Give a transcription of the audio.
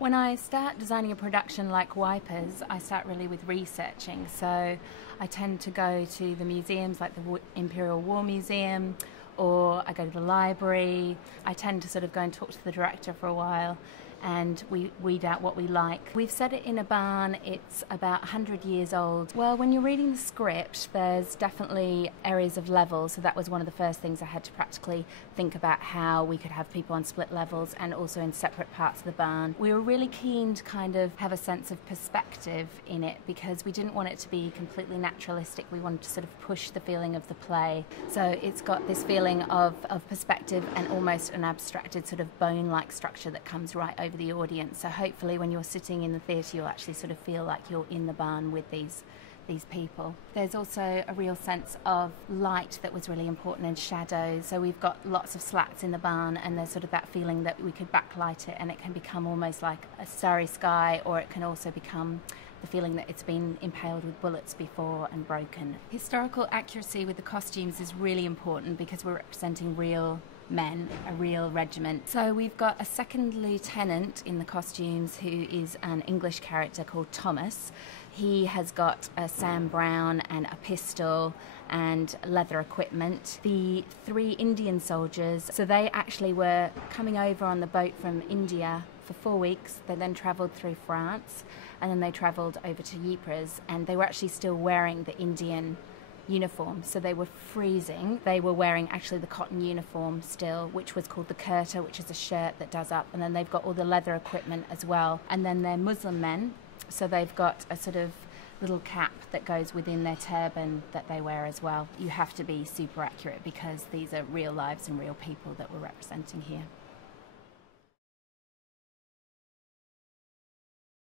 When I start designing a production like Wipers, I start really with researching. So I tend to go to the museums like the Imperial War Museum, or I go to the library. I tend to sort of go and talk to the director for a while, and we weed out what we like. We've set it in a barn. It's about 100 years old. Well, when you're reading the script, there's definitely areas of level, so that was one of the first things I had to practically think about, how we could have people on split levels and also in separate parts of the barn. We were really keen to kind of have a sense of perspective in it because we didn't want it to be completely naturalistic. We wanted to sort of push the feeling of the play. So it's got this feeling of perspective and almost an abstracted sort of bone-like structure that comes right over the audience. So hopefully when you're sitting in the theatre, you'll actually sort of feel like you're in the barn with these people. There's also a real sense of light that was really important, and shadows. So we've got lots of slats in the barn, and there's sort of that feeling that we could backlight it and it can become almost like a starry sky, or it can also become the feeling that it's been impaled with bullets before and broken. Historical accuracy with the costumes is really important because we're representing real men, a real regiment. So we've got a second lieutenant in the costumes who is an English character called Thomas. He has got a Sam Brown and a pistol and leather equipment. The 3 Indian soldiers, so they actually were coming over on the boat from India for 4 weeks. They then travelled through France, and then they travelled over to Ypres, and they were actually still wearing the Indian uniform, so they were freezing. They were wearing actually the cotton uniform still, which was called the kurta, which is a shirt that does up, and then they've got all the leather equipment as well. And then they're Muslim men, so they've got a sort of little cap that goes within their turban that they wear as well. You have to be super accurate because these are real lives and real people that we're representing here.